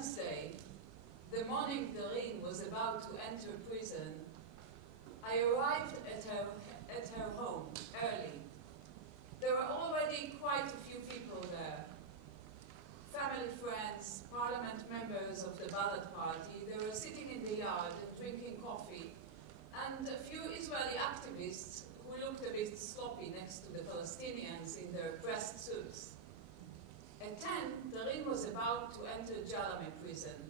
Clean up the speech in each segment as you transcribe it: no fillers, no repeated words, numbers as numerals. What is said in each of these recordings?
Wednesday, the morning Dareen was about to enter prison, I arrived at her home early. There were already quite a few people there. Family, friends, parliament members of the Ballot Party. They were sitting in the yard drinking coffee, and a few Israeli activists who looked a bit sloppy next to the Palestinians in their pressed suits. At 10, Dareen was about to enter Jalame prison.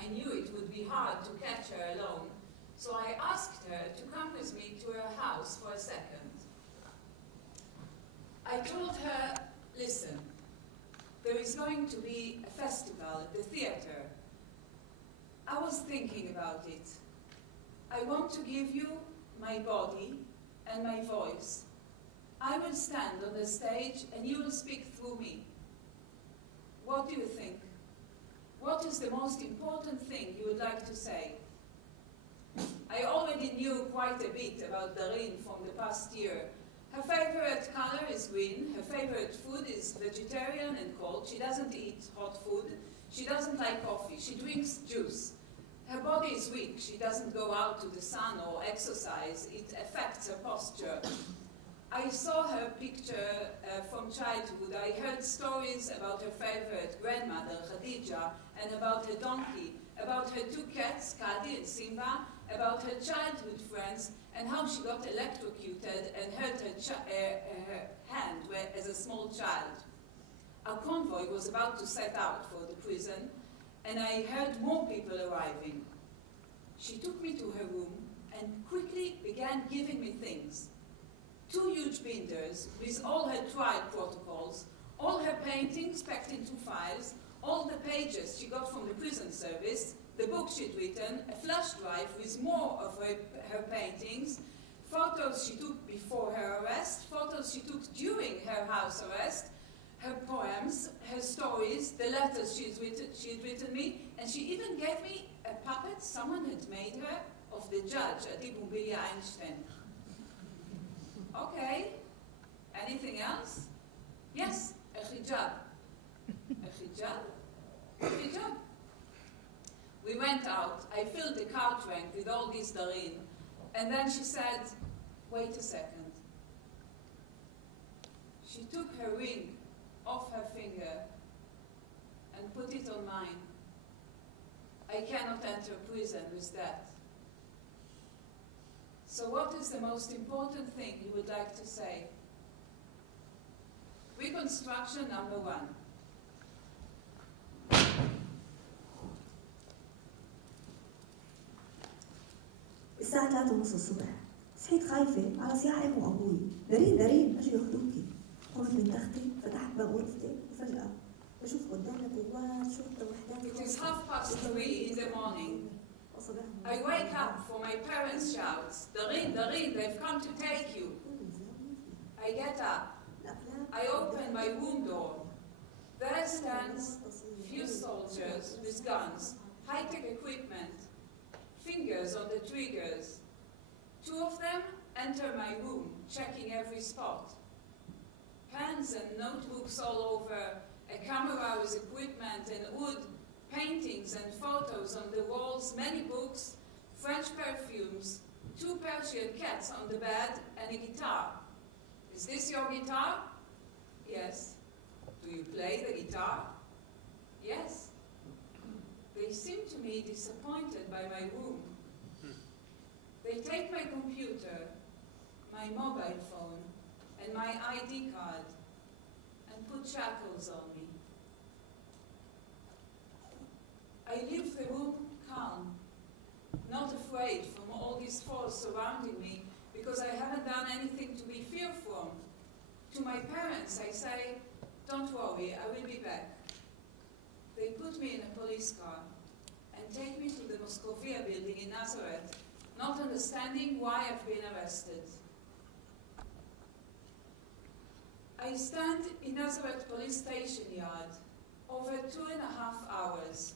I knew it would be hard to catch her alone, so I asked her to come with me to her house for a second. I told her, listen, there is going to be a festival at the theater. I was thinking about it. I want to give you my body and my voice. I will stand on the stage and you will speak through me. What do you think? What is the most important thing you would like to say? I already knew quite a bit about Dareen from the past year. Her favorite color is green. Her favorite food is vegetarian and cold. She doesn't eat hot food. She doesn't like coffee. She drinks juice. Her body is weak. She doesn't go out to the sun or exercise. It affects her posture. I saw her picture from childhood. I heard stories about her favorite grandmother, Khadija, and about her donkey, about her two cats, Kadi and Simba, about her childhood friends, and how she got electrocuted and hurt her hand as a small child. Our convoy was about to set out for the prison, and I heard more people arriving. She took me to her room and quickly began giving me things. 2 huge binders with all her trial protocols, all her paintings packed into files, all the pages she got from the prison service, the book she'd written, a flash drive with more of her paintings, photos she took before her arrest, photos she took during her house arrest, her poems, her stories, the letters she'd written me, and she even gave me a puppet someone had made her of the judge, Adi Bumbilia Einstein. Okay, anything else? Yes, a hijab. A hijab? A hijab. We went out. I filled the car trunk with all these Dareen, and then she said, wait a second. She took her ring off her finger and put it on mine. I cannot enter prison with that. So what is the most important thing you would like to say? Reconstruction number 1. الساعة 3:30 الصبح صحيت خايفة على صياح أمي وأبوي. دارين أجوا ياخذوكي. قمت من تختي فتحت باب غرفتي وفجأة بشوف قدامي قوات شرطة وحدات. It is 3:30 in the morning. I wake up for my parents' shouts. Dareen, they've come to take you. I get up. I open my room door. There stands few soldiers with guns, high-tech equipment, fingers on the triggers. 2 of them enter my room, checking every spot. Pens and notebooks all over, a camera with equipment and wood, paintings and photos on the walls, many books, French perfumes, 2 Persian cats on the bed, and a guitar. Is this your guitar? Yes. Do you play the guitar? Yes. They seem to me disappointed by my room. They take my computer, my mobile phone, and my ID card, and put shackles on me. I leave the room calm, not afraid from all this force surrounding me, because I haven't done anything to be feared from. To my parents, I say, don't worry, I will be back. They put me in a police car and take me to the Moscovia building in Nazareth, not understanding why I've been arrested. I stand in Nazareth police station yard over 2.5 hours.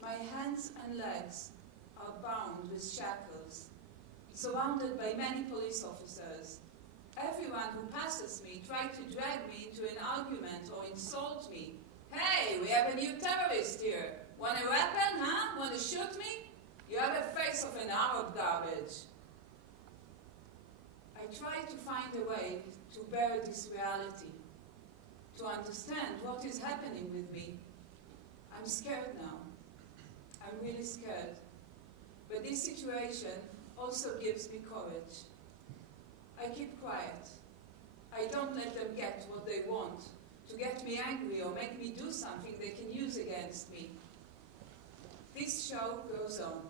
My hands and legs are bound with shackles, surrounded by many police officers. Everyone who passes me tries to drag me into an argument or insult me. Hey, we have a new terrorist here. Want a weapon, huh? Want to shoot me? You have a face of an Arab garbage. I try to find a way to bear this reality, to understand what is happening with me. I'm scared now. I'm really scared. But this situation also gives me courage. I keep quiet. I don't let them get what they want, to get me angry or make me do something they can use against me. This show goes on.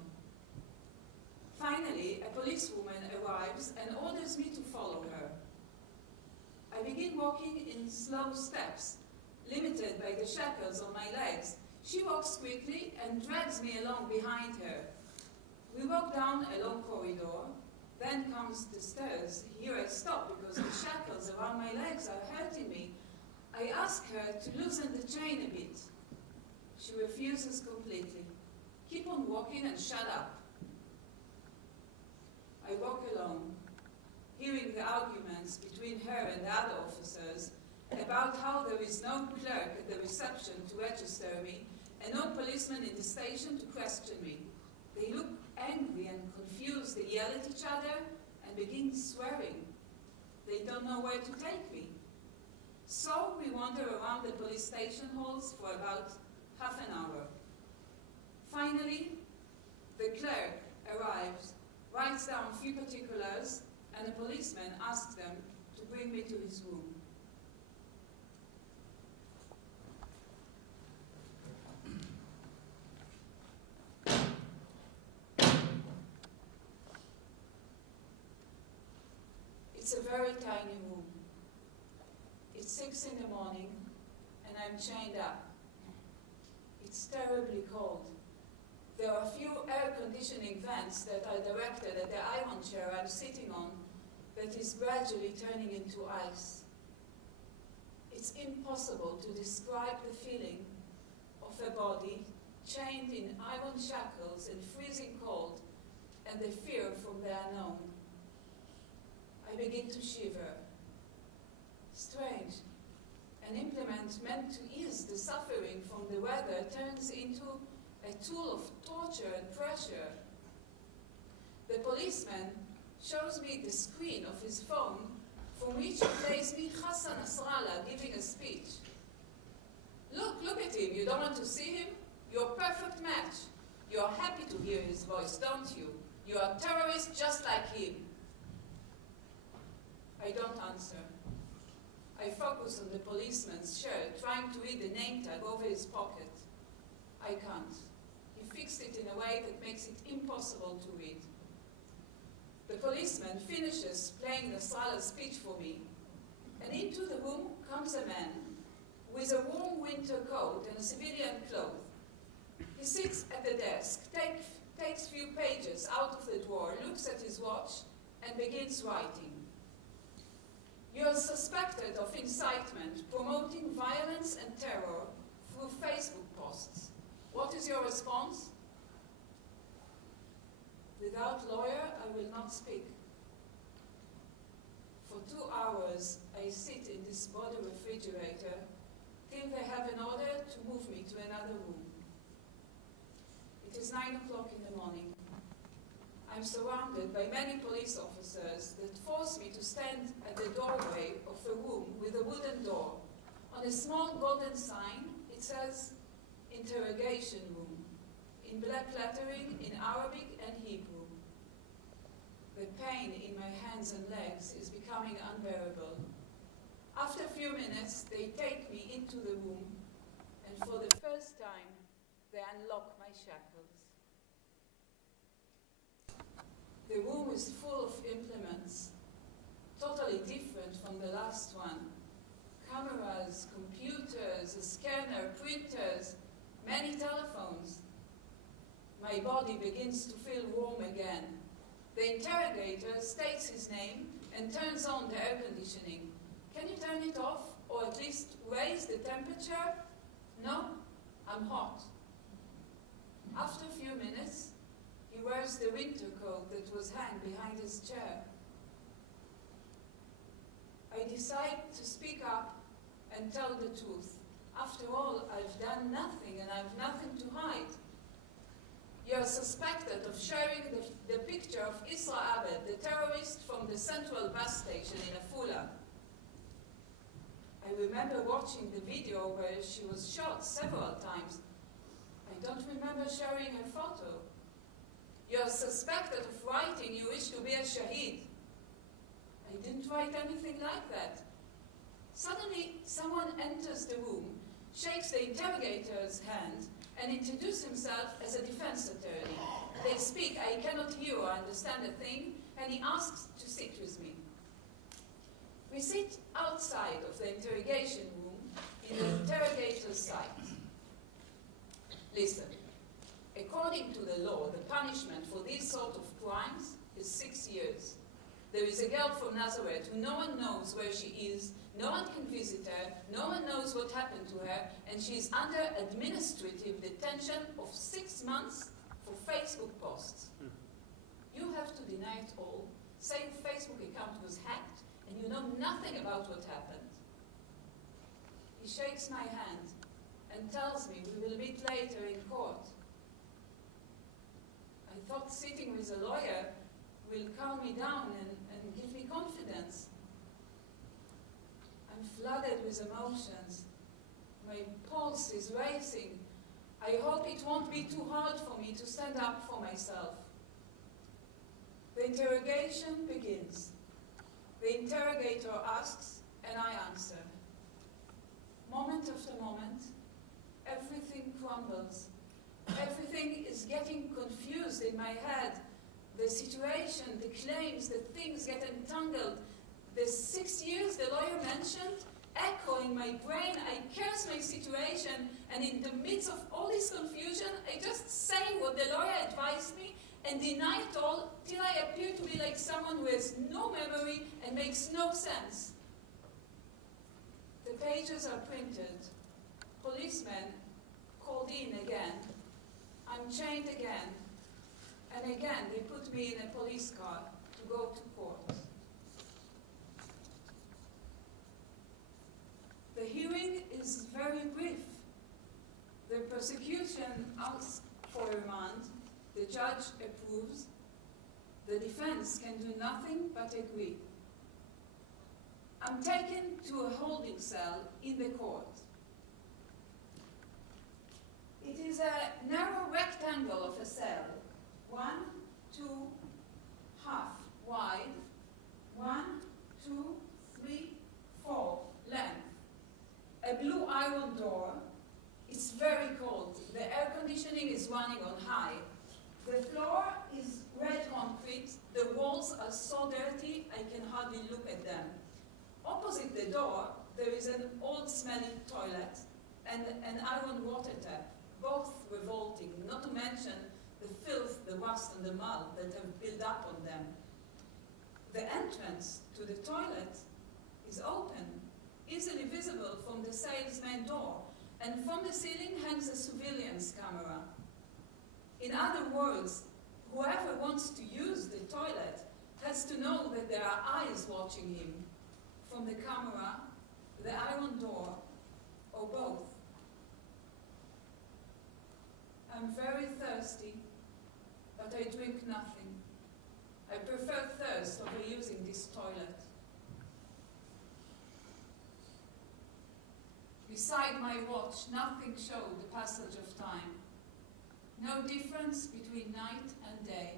Finally, a policewoman arrives and orders me to follow her. I begin walking in slow steps, limited by the shackles on my legs. She walks quickly and drags me along behind her. We walk down a long corridor, then comes the stairs. Here I stop because the shackles around my legs are hurting me. I ask her to loosen the chain a bit. She refuses completely. Keep on walking and shut up. I walk alone, hearing the arguments between her and the other officers about how there is no clerk at the reception to register me and no policeman in the station to question me. They look angry and confused. They yell at each other and begin swearing. They don't know where to take me. So we wander around the police station halls for about half an hour. Finally, the clerk arrives, writes down a few particulars, and a policeman asks them to bring me to his room. It's a very tiny room. It's 6 in the morning, and I'm chained up. It's terribly cold. There are a few air conditioning vents that are directed at the iron chair I'm sitting on that is gradually turning into ice. It's impossible to describe the feeling of a body chained in iron shackles and freezing cold and the fear from the unknown. I begin to shiver. Strange. An implement meant to ease the suffering from the weather turns into a tool of torture and pressure. The policeman shows me the screen of his phone from which he plays me Hassan Nasrallah giving a speech. Look at him. You don't want to see him? You're a perfect match. You're happy to hear his voice, don't you? You're a terrorist just like him. I don't answer. I focus on the policeman's shirt, trying to read the name tag over his pocket. I can't. He fixed it in a way that makes it impossible to read. The policeman finishes playing Nasrallah's speech for me, and into the room comes a man with a warm winter coat and a civilian cloth. He sits at the desk, takes few pages out of the drawer, looks at his watch, and begins writing. You are suspected of incitement, promoting violence and terror through Facebook posts. What is your response? Without lawyer, I will not speak. For 2 hours, I sit in this body refrigerator till they have an order to move me to another room. It is 9 o'clock in the morning. I'm surrounded by many police officers that force me to stand at the doorway of a room with a wooden door. On a small golden sign, it says, Interrogation Room, in black lettering in Arabic and Hebrew. The pain in my hands and legs is becoming unbearable. After a few minutes, they take me into the room, and for the first time, they unlock my shackles. The room is full of implements, totally different from the last one. Cameras, computers, a scanner, printers, many telephones. My body begins to feel warm again. The interrogator states his name and turns on the air conditioning. Can you turn it off, or at least raise the temperature? No, I'm hot. After a few minutes, he wears the winter coat that was hung behind his chair. I decide to speak up and tell the truth. After all, I've done nothing and I've nothing to hide. You're suspected of sharing the picture of Isra Abed, the terrorist from the central bus station in Afula. I remember watching the video where she was shot several times. I don't remember sharing her photo. You're suspected of writing you wish to be a shaheed. I didn't write anything like that. Suddenly, someone enters the room, shakes the interrogator's hand, and introduces himself as a defense attorney. They speak, I cannot hear or understand a thing, and he asks to sit with me. We sit outside of the interrogation room in the interrogator's sight. Listen, according to the law, the punishment for these sort of crimes is 6 years. There is a girl from Nazareth who no one knows where she is, no one can visit her, no one knows what happened to her, and she is under administrative detention of 6 months for Facebook posts. You have to deny it all, say your Facebook account was hacked, and you know nothing about what happened. He shakes my hand and tells me we will meet later in court. I thought sitting with a lawyer will calm me down and give me confidence. I'm flooded with emotions. My pulse is racing. I hope it won't be too hard for me to stand up for myself. The interrogation begins. The interrogator asks, and I answer. Moment after moment, everything crumbles. Everything is getting confused in my head. The situation, the claims, the things get entangled. The 6 years the lawyer mentioned echo in my brain. I curse my situation, and in the midst of all this confusion, I just say what the lawyer advised me and deny it all till I appear to be like someone who has no memory and makes no sense. The pages are printed. Policemen called in again. I'm chained again. And again, they put me in a police car to go to court. The hearing is very brief. The prosecution asks for remand. The judge approves. The defense can do nothing but agree. I'm taken to a holding cell in the court. It is a narrow rectangle of a cell, 1, 2, half wide, 1, 2, 3, 4 length. A blue iron door. It's very cold. The air conditioning is running on high. The floor is red concrete. The walls are so dirty I can hardly look at them. Opposite the door, there is an old smelling toilet and an iron water tap, both revolting, not to mention the filth, the rust, and the mud that have built up on them. The entrance to the toilet is open, easily visible from the salesman door, and from the ceiling hangs a surveillance camera. In other words, whoever wants to use the toilet has to know that there are eyes watching him, from the camera, the iron door, or both. I'm very thirsty, but I drink nothing. I prefer thirst over using this toilet. Beside my watch, nothing showed the passage of time. No difference between night and day.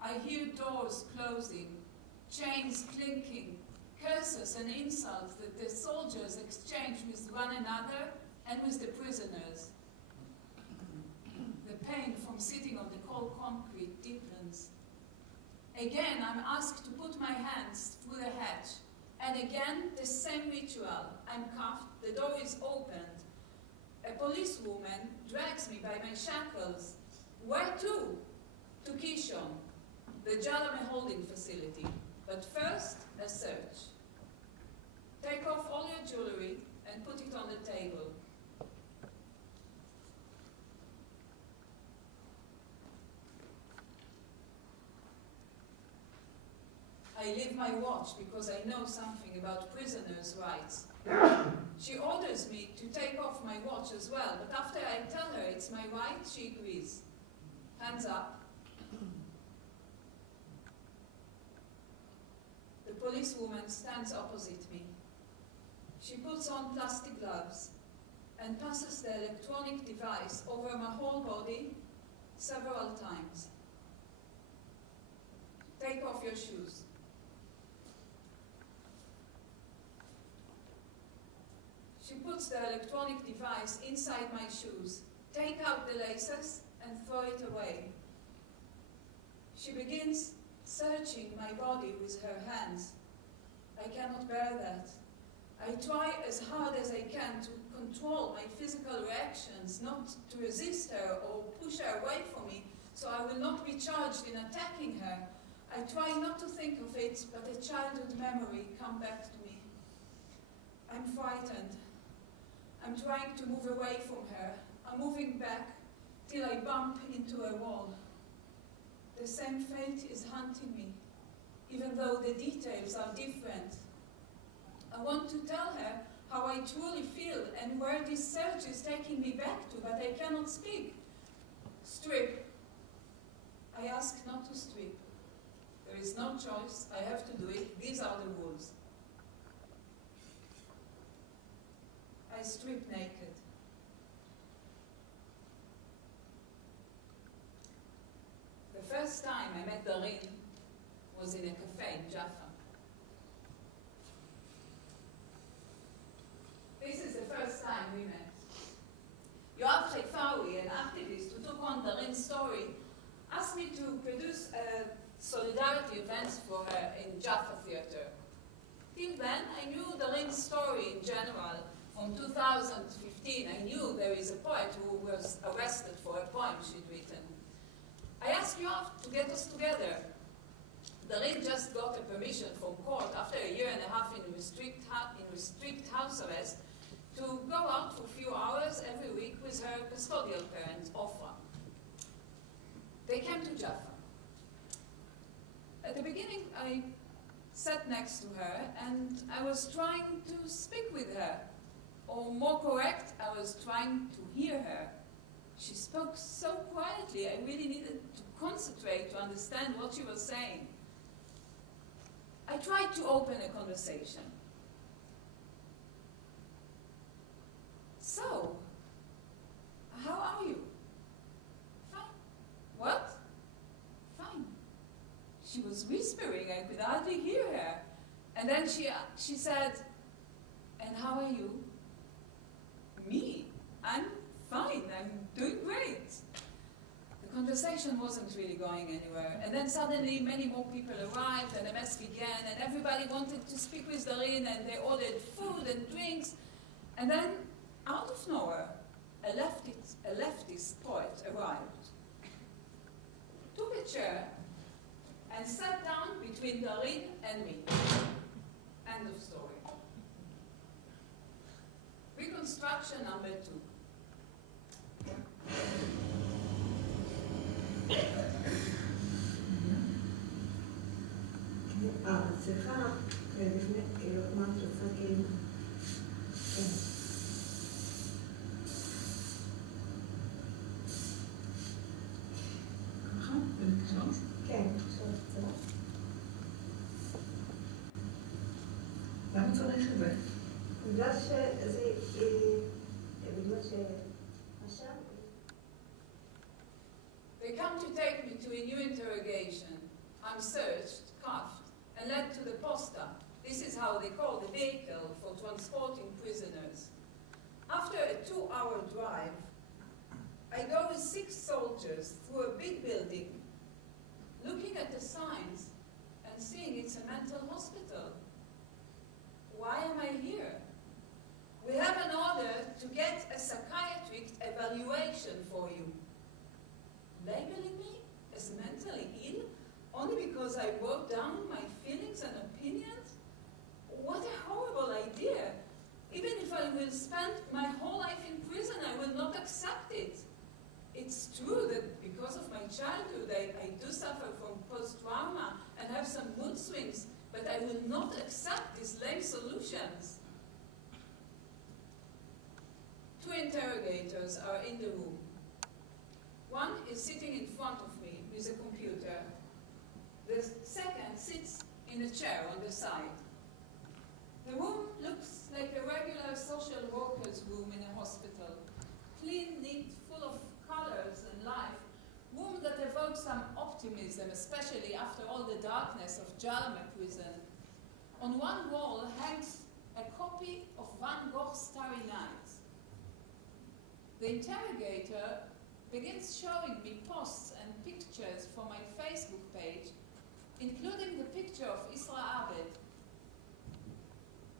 I hear doors closing, chains clinking, curses and insults that the soldiers exchange with one another and with the prisoners. The pain from sitting on the cold concrete deepens. Again, I'm asked to put my hands through the hatch. And again, the same ritual. I'm cuffed, the door is opened. A policewoman drags me by my shackles. Where to? To Kishon, the Jalame holding facility. But first, a search. Take off all your jewelry and put it on the table. I leave my watch because I know something about prisoners' rights. She orders me to take off my watch as well, but after I tell her it's my right, she agrees. Hands up. The policewoman stands opposite me. She puts on plastic gloves and passes the electronic device over my whole body several times. Take off your shoes. She puts the electronic device inside my shoes, take out the laces, and throw it away. She begins searching my body with her hands. I cannot bear that. I try as hard as I can to control my physical reactions, not to resist her or push her away from me, so I will not be charged in attacking her. I try not to think of it, but a childhood memory comes back to me. I'm frightened. I'm trying to move away from her. I'm moving back till I bump into a wall. The same fate is hunting me, even though the details are different. I want to tell her how I truly feel and where this search is taking me back to, but I cannot speak. Strip. I ask not to strip. There is no choice. I have to do it. These are the rules. I strip naked. The first time I met Dareen was in a cafe in Jaffa. This is the first time we met. Yoav Haifawi, an activist who took on Dareen's story, asked me to produce a solidarity event for her in Jaffa Theater. Till then, I knew Dareen's story in general. From 2015, I knew there is a poet who was arrested for a poem she'd written. I asked Yoav to get us together. Dareen just got a permission from court after a year and a half in restrict house arrest to go out for a few hours every week with her custodial parent, Ofra. They came to Jaffa. At the beginning, I sat next to her and I was trying to speak with her. Or more correct, I was trying to hear her. She spoke so quietly, I really needed to concentrate to understand what she was saying. I tried to open a conversation. So, how are you? Fine. What? Fine. She was whispering, I could hardly hear her. And then she said, and how are you? Me? I'm fine, I'm doing great. The conversation wasn't really going anywhere. And then suddenly many more people arrived and the mess began and everybody wanted to speak with Dareen and they ordered food and drinks. And then, out of nowhere, a leftist poet arrived, took a chair and sat down between Dareen and me. End of story. Reconstruction number 2. סליחה, לפני, כאילו, מה את רוצה, כאילו? כן. ככה? בבקשה? כן, עכשיו קצת. למה צריך את זה? בגלל שזה, בגלל עכשיו... They come to take me to a new interrogation. I'm searched, cuffed, and led to the posta. This is how they call the vehicle for transporting prisoners. After a 2-hour drive, I go with 6 soldiers through a big building, looking at the signs and seeing it's a mental hospital. Why am I here? We have an order to get a psychiatric evaluation for you. Labeling me as mentally ill only because I wrote down my feelings and opinions? What a horrible idea. Even if I will spend my whole life in prison, I will not accept it. It's true that because of my childhood, I do suffer from post-trauma and have some mood swings, I will not accept these lame solutions. Two interrogators are in the room. One is sitting in front of me with a computer. The second sits in a chair on the side. The room looks like a regular social worker's room in a hospital. Clean, neat, full of colors and life. Room that evokes some optimism, especially after all the darkness of Jalma prison. On one wall hangs a copy of Van Gogh's Starry Night. The interrogator begins showing me posts and pictures from my Facebook page, including the picture of Isra Abed.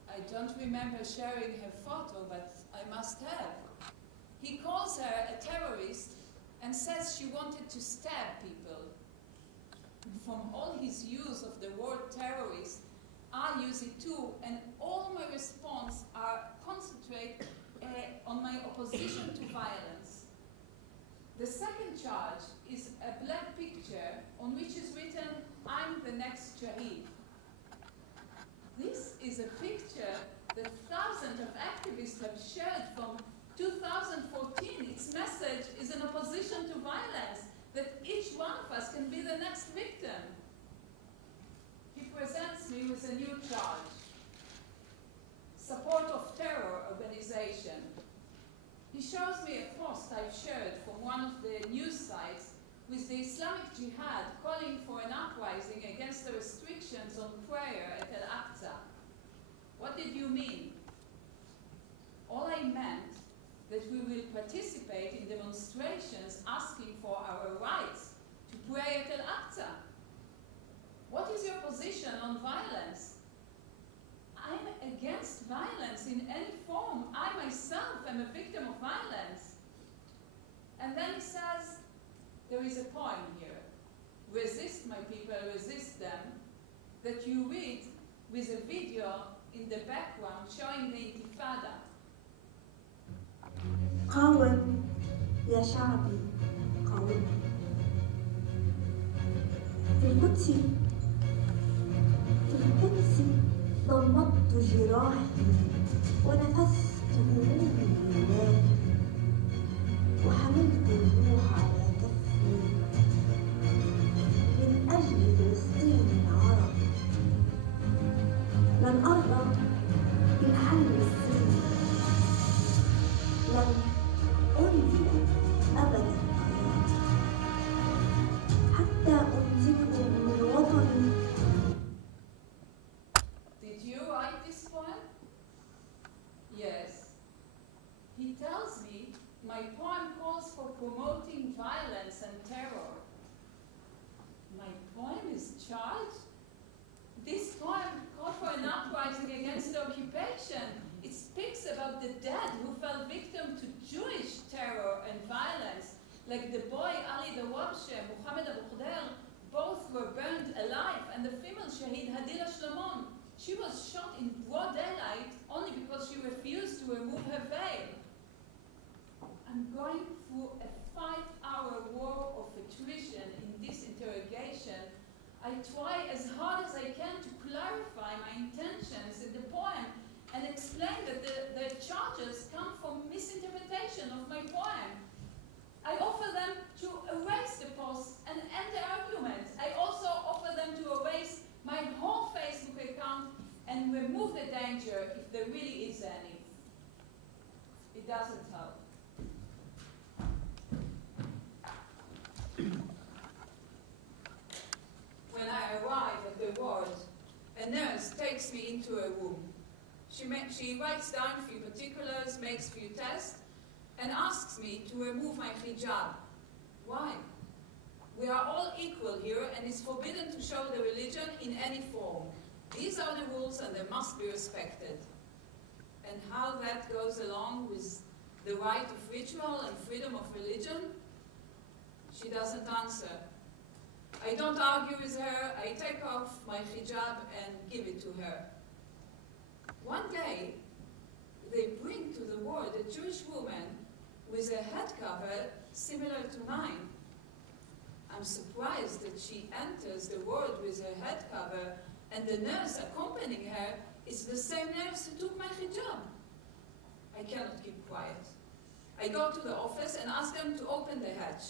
I don't remember sharing her photo, but I must have. He calls her a terrorist and says she wanted to stab people. From all his use of the word terrorist, I use it too, and all my response are concentrate on my opposition to violence. The second charge is a black picture on which is written, "I'm the next Shaheed." This is a picture that thousands of activists have shared from 2014. Its message is an opposition to violence, that each one of us can be the next victim. He presents me with a new charge. Support of terror organization. He shows me a post I've shared from one of the news sites with the Islamic Jihad calling for an uprising against the restrictions on prayer at Al-Aqsa. What did you mean? All I meant that we will participate in demonstrations asking for our rights to pray at Al-Aqsa. What is your position on violence? I'm against violence in any form. I myself am a victim of violence. And then he says, there is a poem here. Resist, my people, resist them, that you read with a video in the background showing the Intifada. قاوم يا شعبي قاوم. في القدس ضمدت جراحي ونفست همومي لله وحملت الروح على كفي من أجل فلسطين العرب. لن أرضى بالحل السلمي. لن أنزل أبدا حتى أنزلكم من وطني. Did you write this poem? Yes. He tells me my poem calls for promoting violence and terror. My poem is charged? This poem called for an uprising against the occupation. It speaks about the dead who fell victim to Jewish terror and violence, like the boy Ali Dawabshe, Muhammad Abu Khader. Both were burned alive, and the female Shaheed Hadila Shlamon. She was shot in broad daylight only because she refused to remove her veil. I'm going through a 5-hour war of attrition in this interrogation. I try as hard as I can to clarify my intentions in the poem and explain that the charges come from misinterpretation of my poem. I offer them to erase the post and end the argument. I also offer them to erase my whole Facebook account and remove the danger if there really is any. It doesn't help. When I arrive at the ward, a nurse takes me into a room. She writes down a few particulars, makes a few tests, and asks me to remove my hijab. Why? We are all equal here, and it's forbidden to show the religion in any form. These are the rules, and they must be respected. And how that goes along with the right of ritual and freedom of religion? She doesn't answer. I don't argue with her. I take off my hijab and give it to her. One day, they bring to the ward a Jewish woman with a head cover similar to mine. I'm surprised that she enters the ward with her head cover And the nurse accompanying her is the same nurse who took my hijab. I cannot keep quiet. I go to the office and ask them to open the hatch.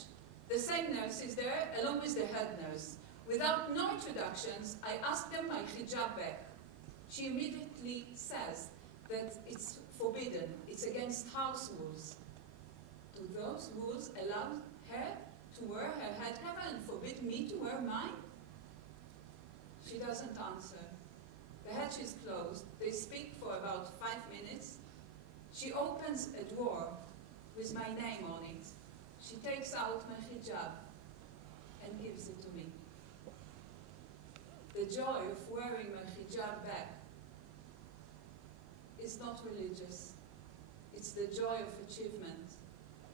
The same nurse is there, along with the head nurse. Without no introductions, I ask them my hijab back. She immediately says that it's forbidden, it's against house rules. Do those rules allow her to wear her head cover and forbid me to wear mine? She doesn't answer. The hatch is closed. They speak for about 5 minutes. She opens a drawer with my name on it. She takes out my hijab and gives it to me. The joy of wearing my hijab back is not religious. It's the joy of achievement.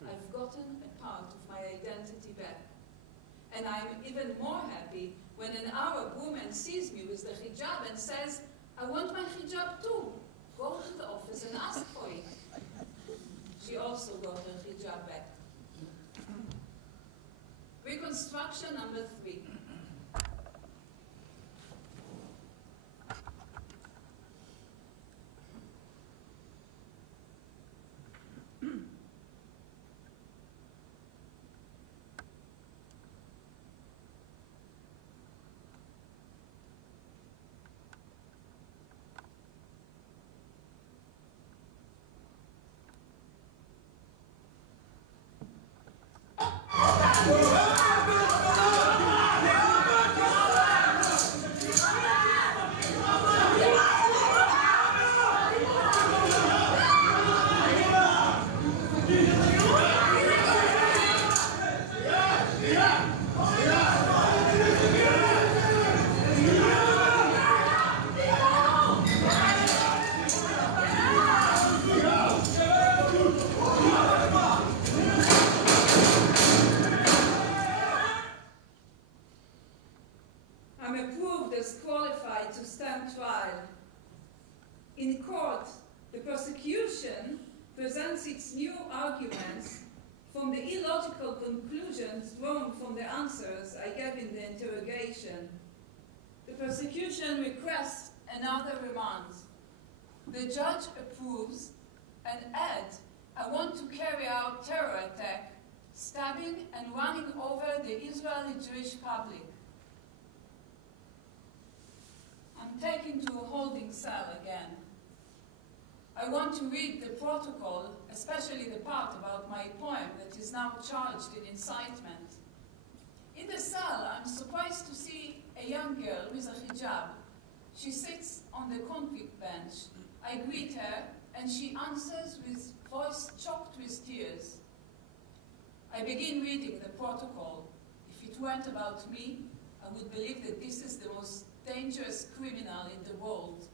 I've gotten a part of my identity back. And I'm even more happy when an Arab woman sees me with the hijab and says, I want my hijab too. Go to the office and ask for it. She also got her hijab back. Reconstruction number 3. In court, the prosecution presents its new arguments from the illogical conclusions drawn from the answers I gave in the interrogation. The prosecution requests another remand. The judge approves and adds, I want to carry out terror attack, stabbing and running over the Israeli Jewish public. I'm taken to a holding cell again. I want to read the protocol, especially the part about my poem that is now charged in incitement. In the cell, I'm surprised to see a young girl with a hijab. She sits on the concrete bench. I greet her, and she answers with voice choked with tears. I begin reading the protocol. If it weren't about me, I would believe that this is the most dangerous criminal in the world.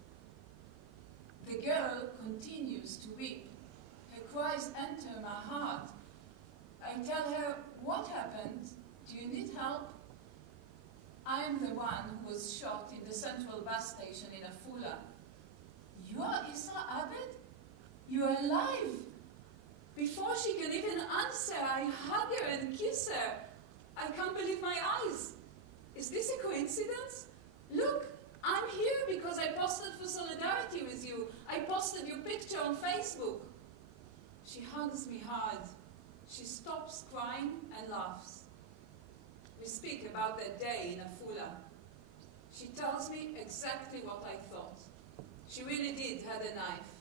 The girl continues to weep. Her cries enter my heart. I tell her, what happened? Do you need help? I am the one who was shot in the central bus station in Afula. You are Isra Abed? You are alive. Before she can even answer, I hug her and kiss her. I can't believe my eyes. Is this a coincidence? Look, I'm here because I posted for solidarity with you. I posted your picture on Facebook. She hugs me hard. She stops crying and laughs. We speak about that day in Afula. She tells me exactly what I thought. She really did have a knife,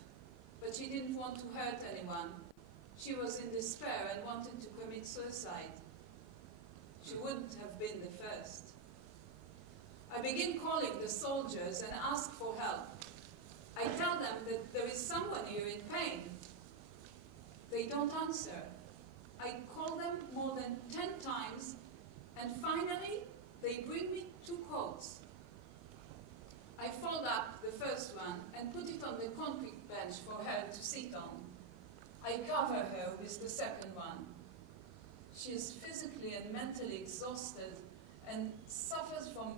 but she didn't want to hurt anyone. She was in despair and wanted to commit suicide. She wouldn't have been the first. I begin calling the soldiers and ask for help. I tell them that there is someone here in pain. They don't answer. I call them more than 10 times, and finally they bring me 2 coats. I fold up the first one and put it on the concrete bench for her to sit on. I cover her with the second one. She is physically and mentally exhausted and suffers from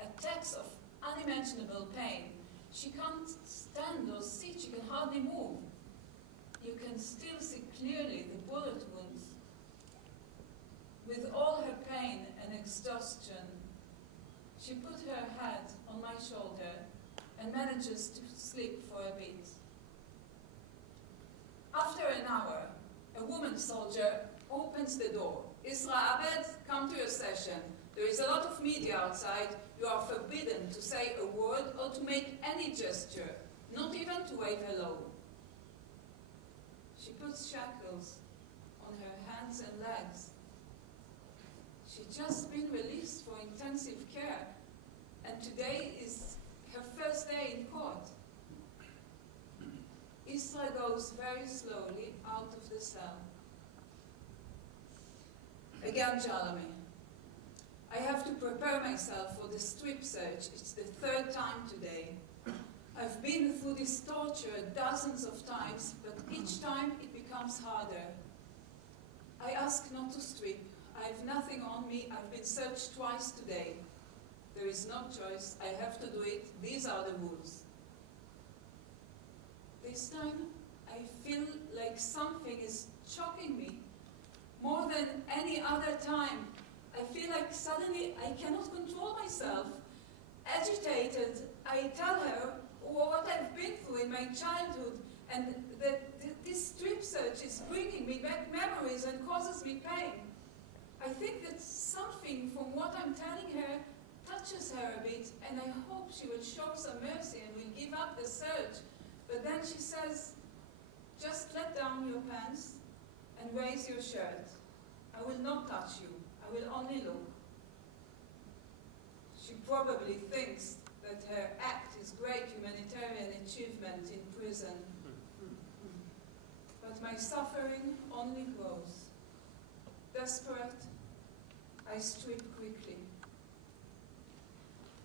attacks of unimaginable pain. She can't stand or sit, she can hardly move. You can still see clearly the bullet wounds. With all her pain and exhaustion, She put her hand on my shoulder and manages to sleep for a bit. After an hour, a woman soldier opens the door. Isra Abed, come to your session. There is a lot of media outside. You are forbidden to say a word or to make any gesture, not even to wave hello. She puts shackles on her hands and legs. She'd just been released for intensive care, and today is her first day in court. Isra goes very slowly out of the cell. Again, Jalami. I have to prepare myself for the strip search. It's the third time today. I've been through this torture dozens of times, but each time it becomes harder. I ask not to strip. I have nothing on me. I've been searched twice today. There is no choice. I have to do it. These are the rules. This time, I feel like something is choking me. More than any other time, I feel like suddenly I cannot control myself. Agitated, I tell her what I've been through in my childhood, and that this strip search is bringing me back memories and causes me pain. I think that something from what I'm telling her touches her a bit, and I hope she will show some mercy and will give up the search. But then she says, just let down your pants and raise your shirt. I will not touch you. I will only look. She probably thinks that her act is great humanitarian achievement in prison. But my suffering only grows. Desperate, I strip quickly.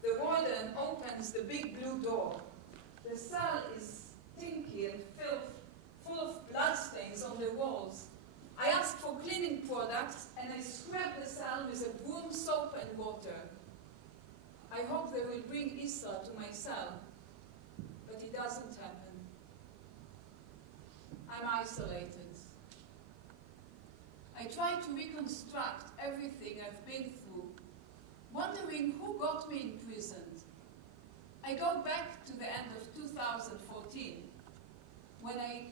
The warden opens the big blue door. The cell is stinky and filth, full of bloodstains on the walls. I ask for cleaning products, and I scrub the cell with a broom, soap, and water. I hope they will bring Isra to my cell, but it doesn't happen. I'm isolated. I try to reconstruct everything I've been through, wondering who got me imprisoned. I go back to the end of 2014, when I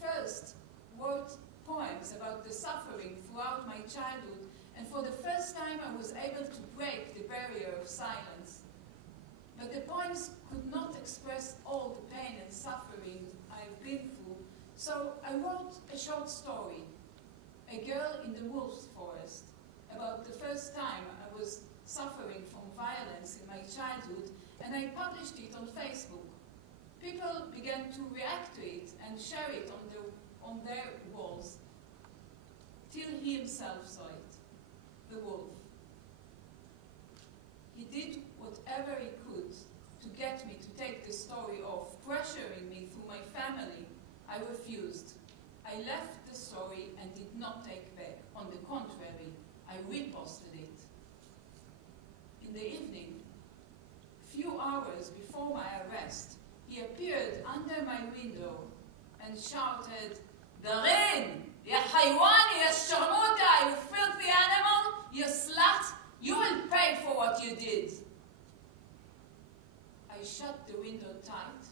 first wrote poems about the suffering throughout my childhood, and for the first time I was able to break the barrier of silence. But the poems could not express all the pain and suffering I've been through, so I wrote a short story, A Girl in the Wolf's Forest, about the first time I was suffering from violence in my childhood, and I published it on Facebook. People began to react to it and share it on their walls, till he himself saw it, the wolf. He did whatever he could to get me to take the story off, pressuring me through my family. I refused. I left the story and did not take back. On the contrary, I reposted it. In the evening, few hours before my arrest, he appeared under my window and shouted, "Dareen, ya haywan, ya sharmuta, you filthy animal, you slut, you will pay for what you did." I shut the window tight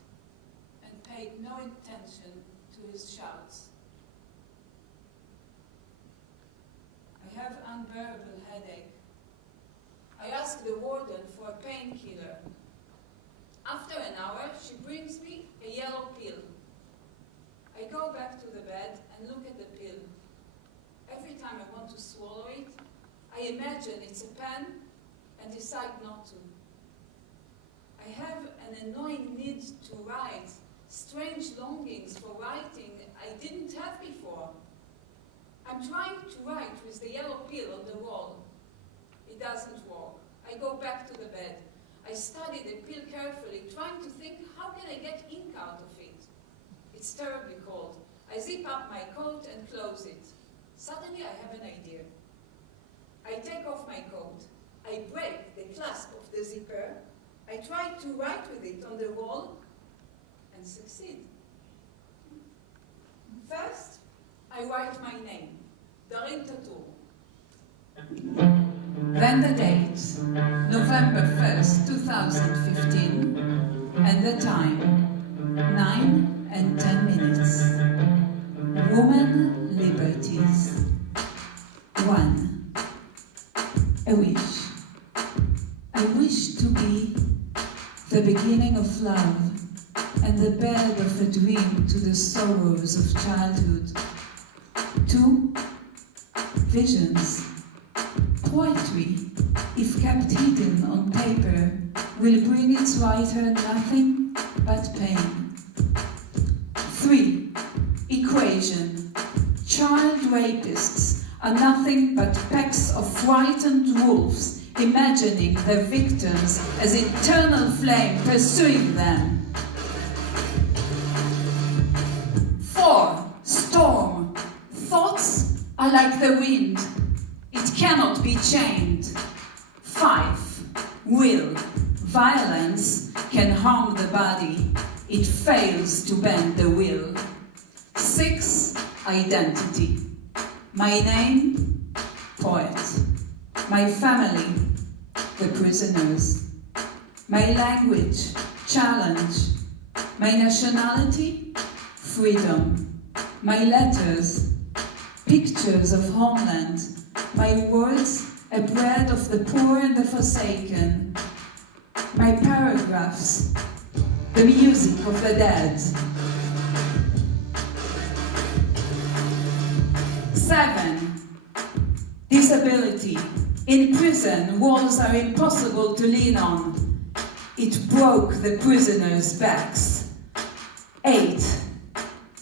and paid no attention to his shouts. I have unbearable headache. I ask the warden for a painkiller. After an hour, she brings me a yellow pill. I go back to the bed and look at the pill. Every time I want to swallow it, I imagine it's a pen and decide not to. I have an annoying need to write, strange longings for writing I didn't have before. I'm trying to write with the yellow pill on the wall. It doesn't work. I go back to the bed. I study the pill carefully, trying to think, how can I get ink out of it? It's terribly cold. I zip up my coat and close it. Suddenly I have an idea. I take off my coat. I break the clasp of the zipper. I try to write with it on the wall and succeed. First, I write my name, Dareen T. then the date, November 1st, 2015, and the time, 9 and 10 minutes. Woman liberties. 1. A wish. I wish to be the beginning of love and the bed of a dream to the sorrows of childhood. 2. Visions. Poetry, if kept hidden on paper, will bring its writer nothing but pain. 3. Equation. Child rapists are nothing but packs of frightened wolves, imagining their victims as eternal flame pursuing them. 4. Storm. Thoughts are like the wind. It cannot be chained. 5. Will. Violence can harm the body. It fails to bend the will. 6. Identity. My name, poet. My family, the prisoners. My language, challenge. My nationality, freedom. My letters, pictures of homeland. My words, a bread of the poor and the forsaken. My paragraphs, the music of the dead. 7. Disability. In prison, walls are impossible to lean on. It broke the prisoners' backs. 8.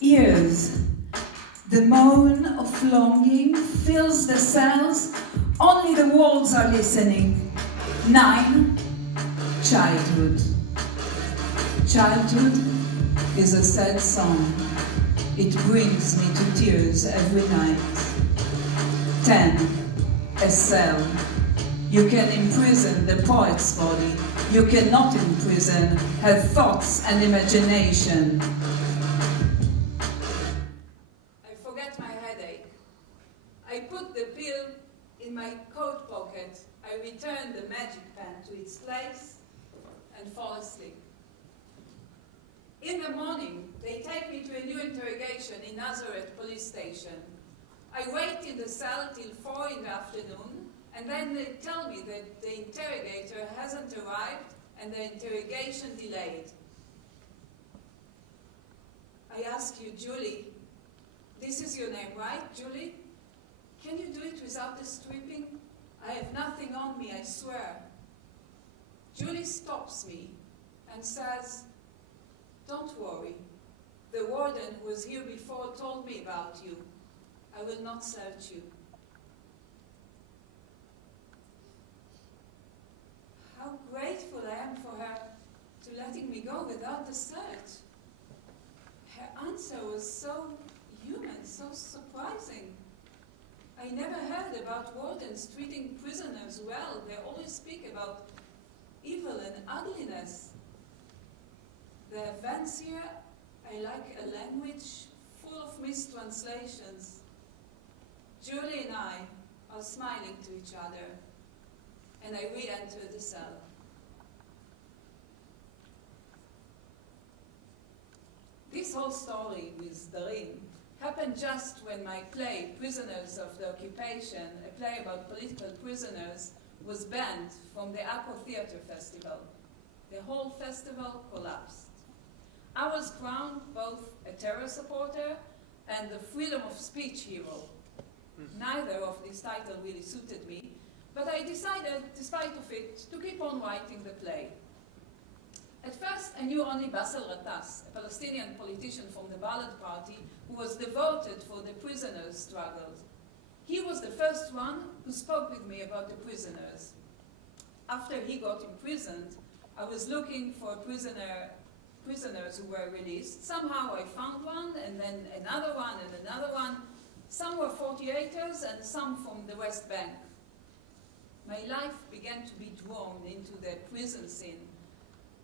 Ears. The moan of longing fills the cells, only the walls are listening. 9. Childhood. Childhood is a sad song. It brings me to tears every night. 10. A cell. You can imprison the poet's body. You cannot imprison her thoughts and imagination. I forget my headache. I put the pill in my coat pocket. I return the magic pen to its place and fall asleep. In the morning, they take me to a new interrogation in Nazareth police station. I wait in the cell till 4 in the afternoon, and then they tell me that the interrogator hasn't arrived and the interrogation delayed. I ask you, Julie, this is your name, right, Julie? Can you do it without the stripping? I have nothing on me, I swear. Julie stops me and says, don't worry. The warden who was here before told me about you. I will not search you. How grateful I am for her to letting me go without the search. Her answer was so human, so surprising. I never heard about wardens treating prisoners well. They always speak about evil and ugliness. The events here, I like a language full of mistranslations. Julie and I are smiling to each other, and I re-enter the cell. This whole story with Dareen happened just when my play, Prisoners of the Occupation, a play about political prisoners, was banned from the Akko Theatre Festival. The whole festival collapsed. I was crowned both a terror supporter and the freedom of speech hero. Neither of these titles really suited me, but I decided, despite of it, to keep on writing the play. At first, I knew only Bassel Ghattass, a Palestinian politician from the Balad Party who was devoted for the prisoners' struggles. He was the first one who spoke with me about the prisoners. After he got imprisoned, I was looking for prisoners who were released. Somehow I found one, and then another one, and another one. Some were 48ers, and some from the West Bank. My life began to be drawn into the prison scene.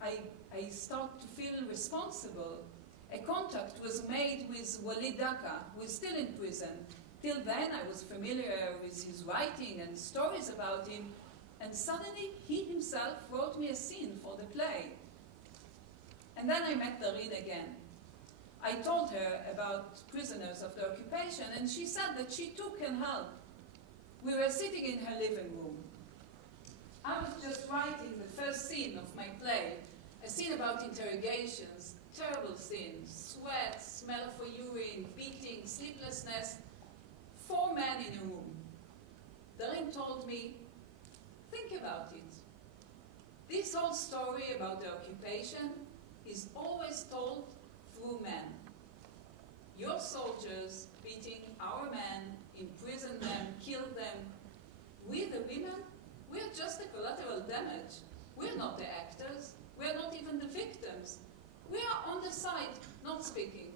I started to feel responsible. A contact was made with Walid Daka, who is still in prison. Till then, I was familiar with his writing and stories about him, and suddenly he himself wrote me a scene for the play. And then I met Dareen again. I told her about prisoners of the occupation, and she said that she too can help. We were sitting in her living room. I was just writing the first scene of my play, a scene about interrogations, terrible scenes, sweat, smell for urine, beating, sleeplessness. 4 men in a room. Dareen told me, think about it. This whole story about the occupation is always told through men. Your soldiers beating our men, imprison them, kill them. We, the women, we're just the collateral damage. We're not the actors. We're not even the victims. We are on the side, not speaking.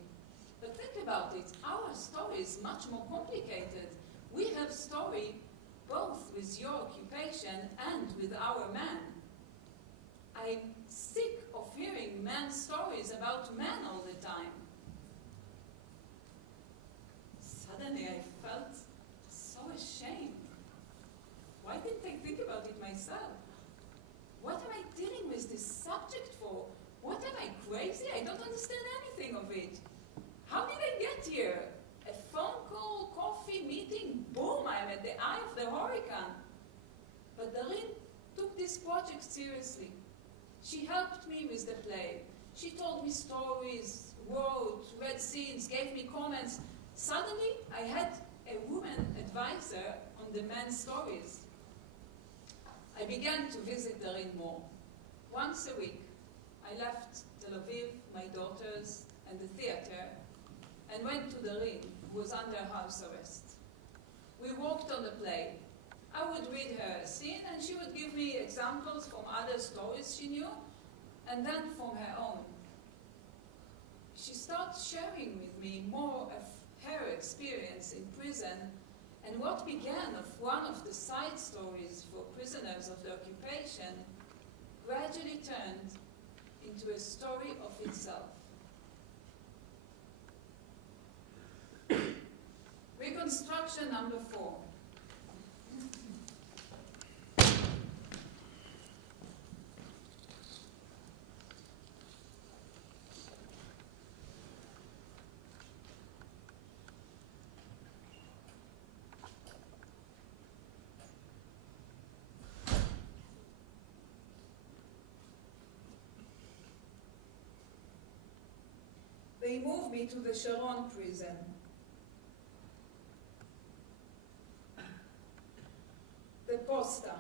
But think about it, our story is much more complicated. We have story both with your occupation and with our men. I'm sick of hearing men's stories about men all the time. Suddenly I felt so ashamed. Why didn't I think about it myself? What am I dealing with this subject for? What am I, crazy? I don't understand anything of it. How did I get here? A phone call, coffee, meeting, boom, I'm at the eye of the hurricane. But Dareen took this project seriously. She helped me with the play. She told me stories, wrote, read scenes, gave me comments. Suddenly, I had a woman advisor on the men's stories. I began to visit Dareen more. Once a week, I left Tel Aviv, my daughters, and the theater, and went to Dareen, who was under house arrest. We walked on the play. I would read her a scene, and she would give me examples from other stories she knew, and then from her own. She started sharing with me more of her experience in prison, and what began of one of the side stories for prisoners of the occupation gradually turned into a story of itself. Reconstruction number 4. They moved me to the Sharon prison. The posta.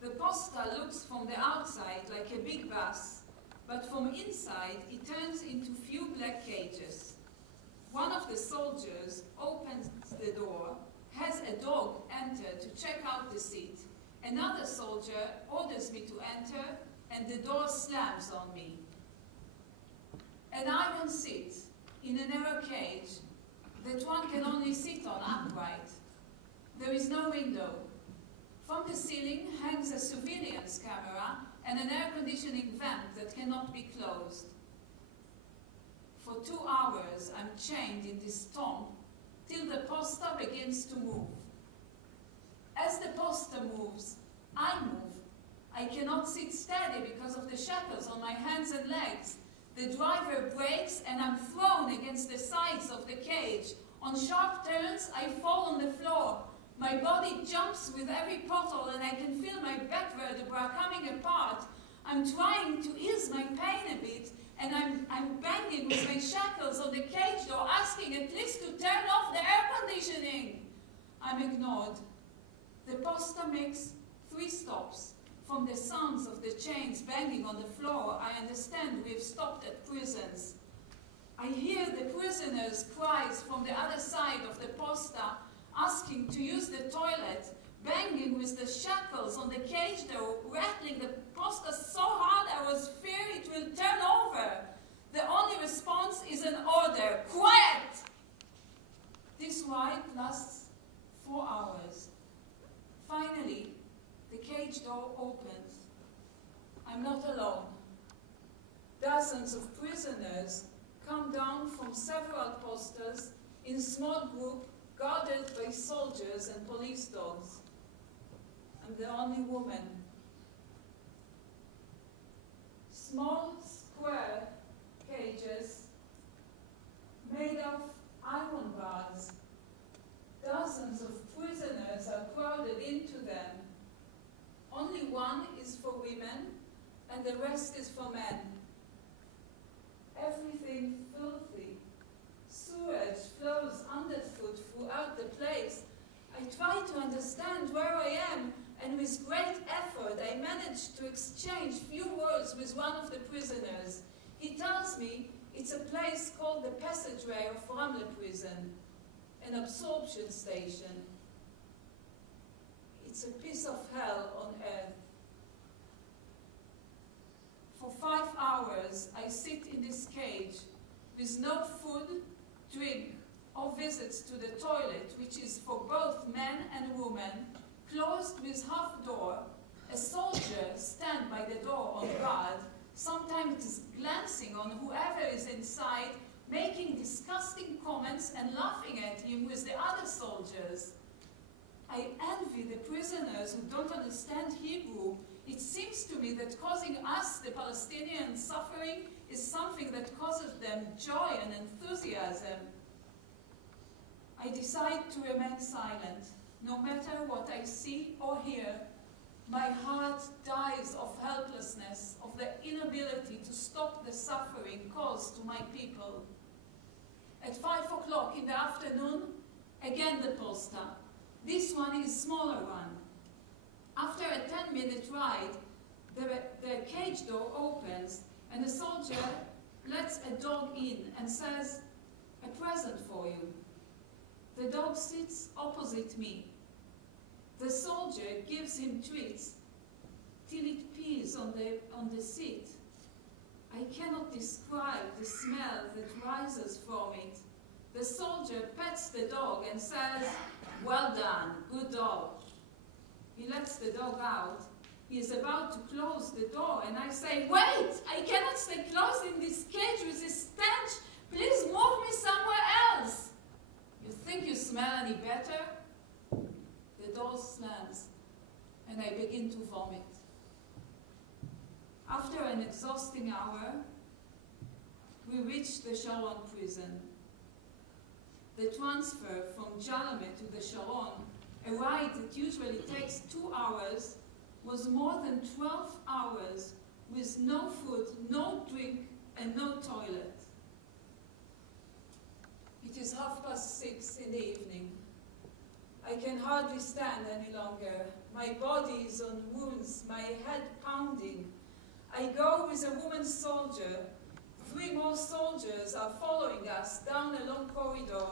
The posta looks from the outside like a big bus, but from inside it turns into few black cages. One of the soldiers opens the door, has a dog enter to check out the seat. Another soldier orders me to enter, and the door slams on me. An iron seat in a narrow cage that one can only sit on upright. There is no window. From the ceiling hangs a surveillance camera and an air conditioning vent that cannot be closed. For 2 hours I'm chained in this tomb till the posta begins to move. As the posta moves, I move. I cannot sit steady because of the shackles on my hands and legs. The driver brakes and I'm thrown against the sides of the cage. On sharp turns, I fall on the floor. My body jumps with every pothole and I can feel my back vertebra coming apart. I'm trying to ease my pain a bit and I'm banging with my shackles on the cage door, asking at least to turn off the air conditioning. I'm ignored. The posta makes 3 stops. From the sounds of the chains banging on the floor, I understand we've stopped at prisons. I hear the prisoners' cries from the other side of the posta, asking to use the toilet, banging with the shackles on the cage door, rattling the posta so hard I was fearing it will turn over. The only response is an order, quiet! This ride lasts 4 hours. Finally, the cage door opens. I'm not alone. Dozens of prisoners come down from several posters in small group guarded by soldiers and police dogs. I'm the only woman. Small square cages made of iron bars. Dozens of prisoners are crowded into them. Only one is for women and the rest is for men. Everything filthy. Sewage flows underfoot throughout the place. I try to understand where I am, and with great effort I manage to exchange few words with one of the prisoners. He tells me it's a place called the Passageway of Ramle Prison, an absorption station. It's a piece of hell on earth. For 5 hours, I sit in this cage with no food, drink, or visits to the toilet, which is for both men and women, closed with half door. A soldier stands by the door on guard, sometimes glancing on whoever is inside, making disgusting comments and laughing at him with the other soldiers. I envy the prisoners who don't understand Hebrew. It seems to me that causing us, the Palestinians, suffering is something that causes them joy and enthusiasm. I decide to remain silent. No matter what I see or hear, my heart dies of helplessness, of the inability to stop the suffering caused to my people. At 5 o'clock in the afternoon, again the poster. This one is smaller one. After a 10-minute ride, the cage door opens and a soldier lets a dog in and says, "A present for you." The dog sits opposite me. The soldier gives him treats till it pees on the seat. I cannot describe the smell that rises from it. The soldier pets the dog and says, "Well done, good dog." He lets the dog out. He is about to close the door, and I say, "Wait! I cannot stay closed in this cage with this stench. Please move me somewhere else." "You think you smell any better?" The door slams, and I begin to vomit. After an exhausting hour, we reach the Sharon prison. The transfer from Jalame to the Sharon, a ride that usually takes 2 hours, was more than 12 hours with no food, no drink, and no toilet. It is 6:30 in the evening. I can hardly stand any longer. My body is on wounds, my head pounding. I go with a woman soldier. 3 more soldiers are following us down a long corridor.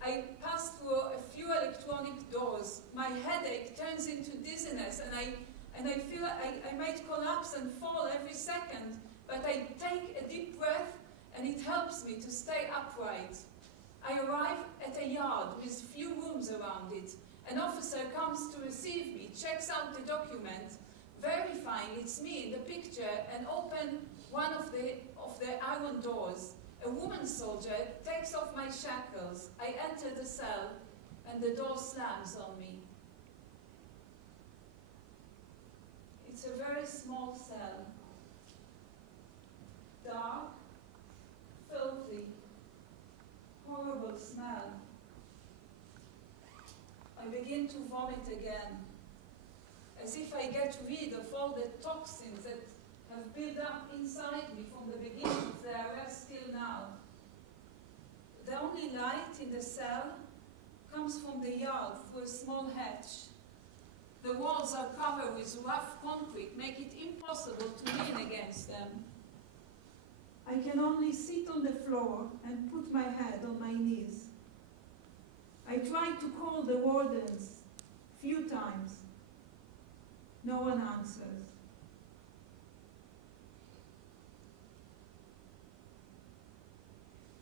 I pass through a few electronic doors. My headache turns into dizziness, and I feel I might collapse and fall every second, but I take a deep breath, and it helps me to stay upright. I arrive at a yard with few rooms around it. An officer comes to receive me, checks out the document, verifying it's me in the picture, and open one of the iron doors. A woman soldier takes off my shackles. I enter the cell, and the door slams on me. It's a very small cell. Dark, filthy, horrible smell. I begin to vomit again, as if I get rid of all the toxins that have built up inside me from the beginning of the arrest till now. The only light in the cell comes from the yard through a small hatch. The walls are covered with rough concrete, make it impossible to lean against them. I can only sit on the floor and put my head on my knees. I try to call the wardens few times. No one answers.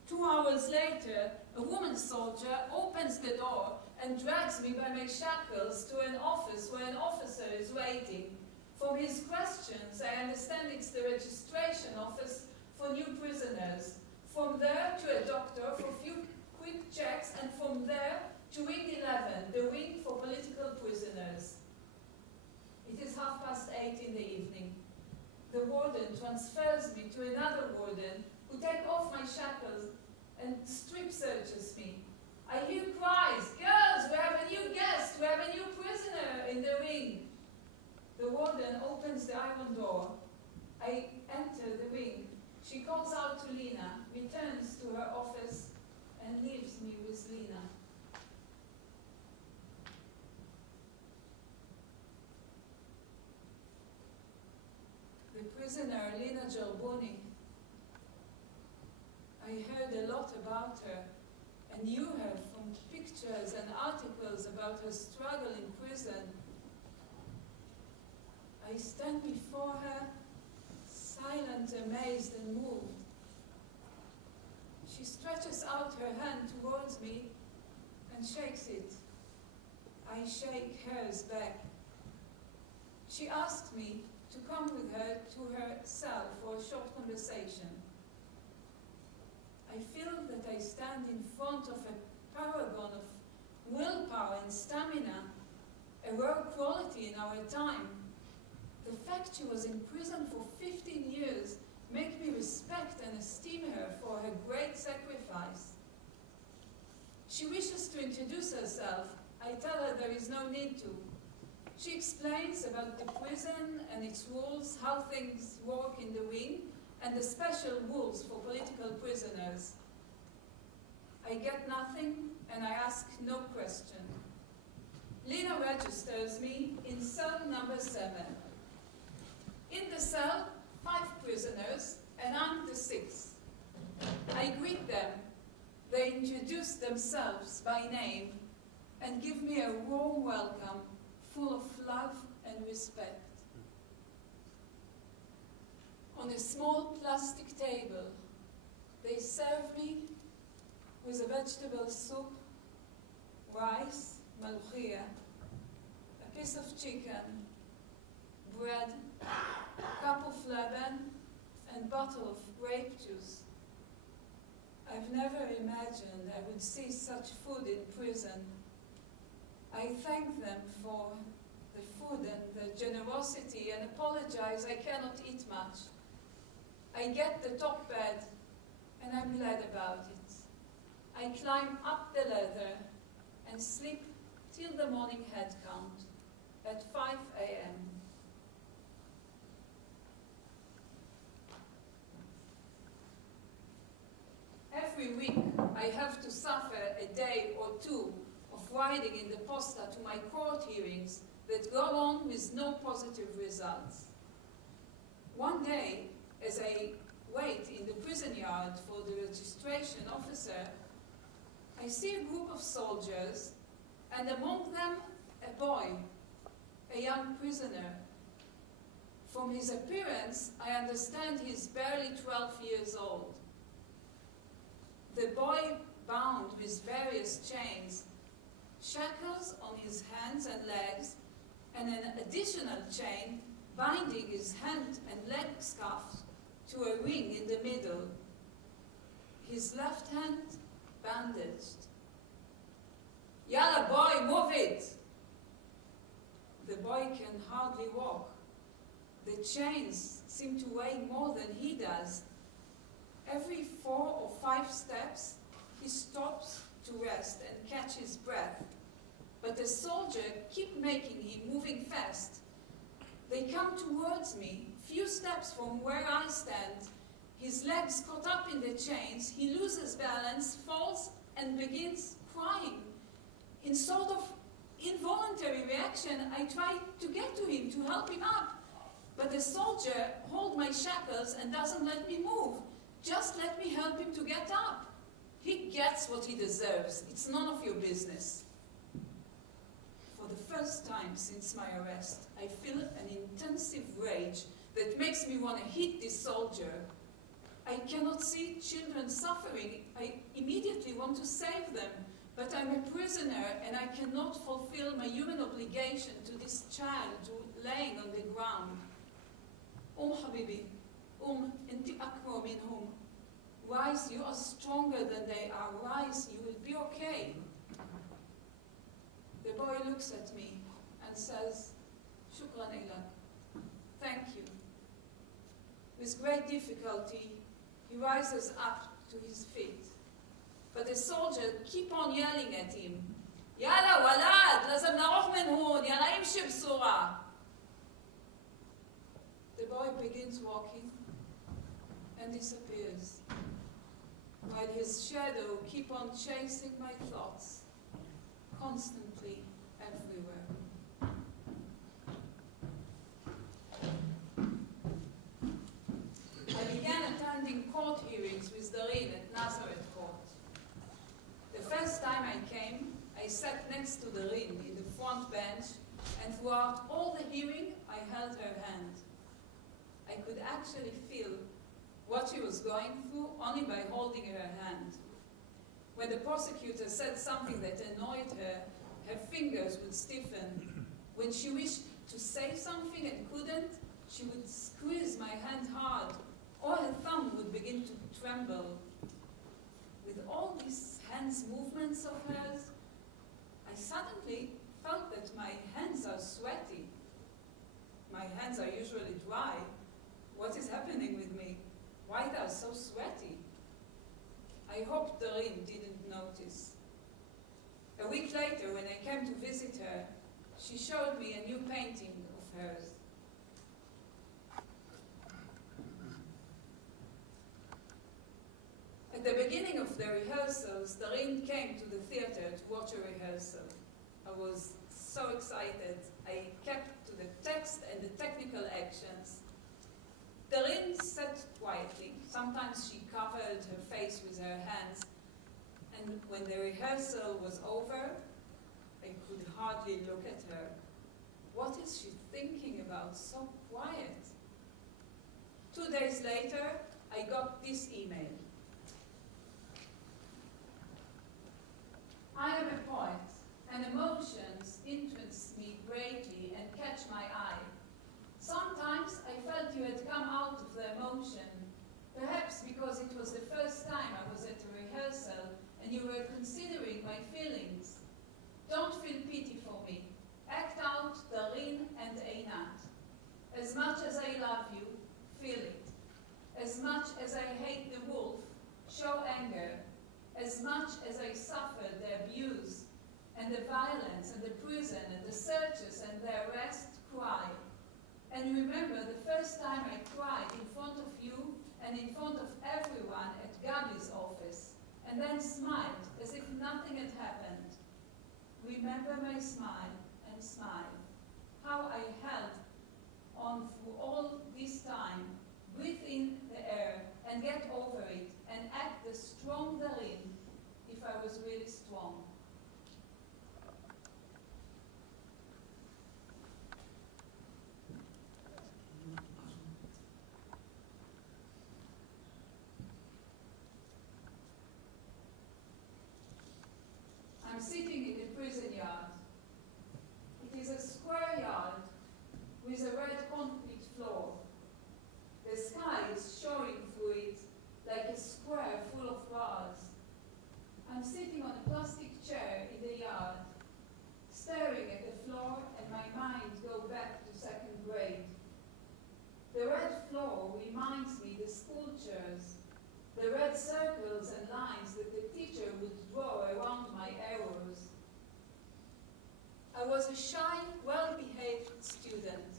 Two hours later, a woman soldier opens the door and drags me by my shackles to an office where an officer is waiting. From his questions, I understand it's the registration office for new prisoners. From there to a doctor for a few quick checks, and from there to Wing 11, the wing for political prisoners. It is 8:30 in the evening. The warden transfers me to another warden who takes off my shackles and strip searches me. I hear cries, "Girls, we have a new guest, we have a new prisoner in the wing." The warden opens the iron door. I enter the wing. She calls out to Lena, returns to her office, and leaves me with Lena. The prisoner, Lena Gerboni. I heard a lot about her and knew her from pictures and articles about her struggle in prison. I stand before her, silent, amazed, and moved. She stretches out her hand towards me and shakes it. I shake hers back. She asked me to come with her to her cell for a short conversation. I feel that I stand in front of a paragon of willpower and stamina, a rare quality in our time. The fact she was in prison for 15 years makes me respect and esteem her for her great sacrifice. She wishes to introduce herself. I tell her there is no need to. She explains about the prison and its rules, how things work in the wing, and the special rules for political prisoners. I get nothing, and I ask no question. Lena registers me in cell number 7. In the cell, 5 prisoners, and I'm the 6th. I greet them. They introduce themselves by name and give me a warm welcome, full of love and respect. On a small plastic table, they serve me with a vegetable soup, rice, maluchia, a piece of chicken, bread, cup of leban, and bottle of grape juice. I've never imagined I would see such food in prison. I thank them for the food and the generosity and apologize I cannot eat much. I get the top bed and I'm glad about it. I climb up the ladder and sleep till the morning head count at 5 a.m. Every week I have to suffer a day or two of riding in the posta to my court hearings that go on with no positive results. One day, as I wait in the prison yard for the registration officer, I see a group of soldiers, and among them a boy, a young prisoner. From his appearance, I understand he's barely 12 years old. The boy bound with various chains, shackles on his hands and legs, and an additional chain binding his hand and leg scuffs to a ring in the middle. His left hand bandaged. "Yalla boy, move it!" The boy can hardly walk. The chains seem to weigh more than he does. Every 4 or 5 steps, he stops to rest and catch his breath. But the soldier keep making him moving fast. They come towards me, few steps from where I stand. His legs caught up in the chains, he loses balance, falls, and begins crying. In sort of involuntary reaction, I try to get to him to help him up. But the soldier holds my shackles and doesn't let me move. Just let me help him to get up. He gets what he deserves. It's none of your business. For the first time since my arrest, I feel an intensive rage that makes me want to hit this soldier. I cannot see children suffering. I immediately want to save them. But I'm a prisoner and I cannot fulfill my human obligation to this child laying on the ground. Habibi, inti akbar minhum. Rise, you are stronger than they are. Rise, you will be okay. The boy looks at me and says, Shukran Ilak, thank you. With great difficulty, he rises up to his feet. But the soldier keep on yelling at him, Yalla walad, lazem naroch min hun, yalla imshi b'sura. The boy begins walking and disappears, while his shadow keep on chasing my thoughts, constantly everywhere. I began attending court hearings with Dareen at Nazareth Court. The first time I came, I sat next to Dareen in the front bench, and throughout all the hearing, I held her hand. I could actually feel what she was going through only by holding her hand. When the prosecutor said something that annoyed her, her fingers would stiffen. When she wished to say something and couldn't, she would squeeze my hand hard, or her thumb would begin to tremble. With all these hands movements of hers, I suddenly felt that my hands are sweaty. My hands are usually dry. What is happening with me? Why they are so sweaty? I hope Dareen didn't notice. A week later, when I came to visit her, she showed me a new painting of hers. At the beginning of the rehearsals, Dareen came to the theater to watch a rehearsal. I was so excited. I kept to the text and the technical actions. Dareen sat quietly. Sometimes she covered her face with her hands. And when the rehearsal was over, I could hardly look at her. What is she thinking about? So quiet. 2 days later, I got this email. I am a poet, and emotions interest me greatly and catch my eye. Sometimes I felt you had come out of the emotion, perhaps because it was the first time I was at a rehearsal and you were considering my feelings. Don't feel pity for me. Act out Dareen and Einat. As much as I love you, feel it. As much as I hate the wolf, show anger. As much as I suffered the abuse and the violence and the prison and the searches and the arrest, cry. And remember the first time I cried in front of you and in front of everyone at Gabi's office, and then smiled as if nothing had happened. Remember my smile and smile. How I held on through all this time, breathe in the air and get over it and act the strong Dareen if I was really strong. I'm sitting in the prison yard. It is a square yard with a red concrete floor. The sky is showing through it like a square full of bars. I'm sitting on a plastic chair in the yard, staring at the floor, and my mind goes back to second grade. The red floor reminds me the school chairs, the red circles and lines that the teacher would draw around my arrows. I was a shy, well-behaved student,